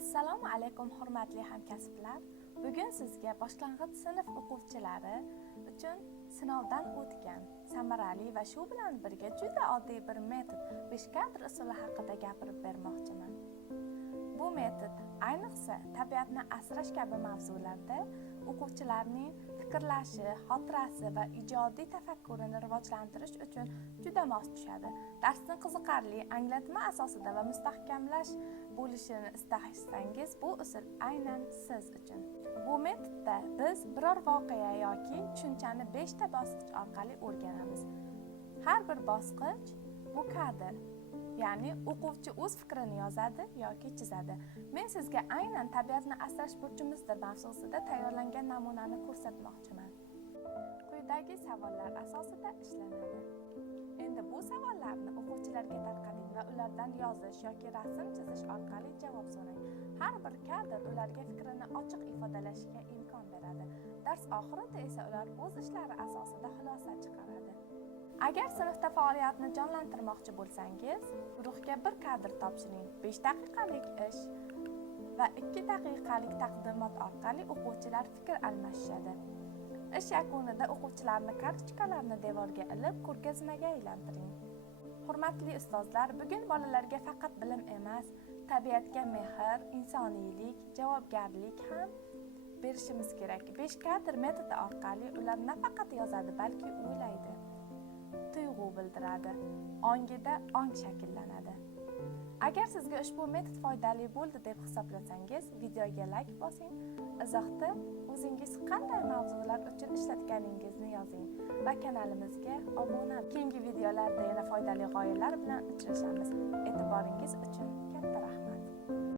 Assalomu alaykum hurmatli hamkasblar. Bugun sizga boshlang'ich sinf o'quvchilari uchun sinovdan o'tgan samarali va shu bilan birga juda oddiy bir metod 5 kadr usuli haqida gapirib bermoqchiman. Bu metod ayniqsa tabiatni asrash kabi mavzularda o'quvchilarning fikrlashi, xotirasi va ijodiy tafakkurini rivojlantirish uchun juda mos tushadi. Darsni qiziqarli, anglatma asosida va mustahkamlash bo'lishini istasangiz, bu usul aynan siz uchun. Bu metodda biz biror voqea yoki tushunchani 5 ta bosqich orqali o'rganamiz. Har bir bosqich bu kadr, ya'ni o'quvchi o'z fikrini yozadi yoki chizadi. Men sizga aynan tabiatni asrash burchimizdir mavzusida tayyorlangan namunani ko'rsatmoqchiman. Quyidagi savollar asosida ishlanadi. Endi bu savollarni o'quvchilarga tarqating va ulardan yozish yoki rasm chizish orqali javob so'rang. Har bir kadr ularga fikrini ochiq ifodalashiga imkon beradi. Dars oxirida esa ular o'z ishlari asosida xulosa chiqaradi. Agar sinfda faoliyatni jonlantirmoqchi bo'lsangiz, guruhga bir kadr topshiring. 5 daqiqalik ish va 2 daqiqalik taqdimot orqali o'quvchilar fikr almashishadi. Ish yakunida o'quvchilarni kartochkalarni devorga ilib, ko'rgazmaga aylantiring. Hurmatli ustozlar, bugun bolalarga faqat bilim emas, tabiatga mehr, insoniylik, javobgarlik ham berishimiz kerak. 5 kadr metodi orqali ular nafaqat yozadi, balki o'ylaydi, tuyg'u bildiradi, ongida ong shakllanadi. Agar sizga ushbu metod foydali bo'ldi deb hisoblasangiz, videoga like bosing, izohda o'zingiz qanday mavzular uchun ishlatganingizni yozing va kanalimizga obuna bo'ling. Keyingi videolarda yana foydali g'oyalar bilan uchrashamiz. E'tiboringiz uchun katta rahmat.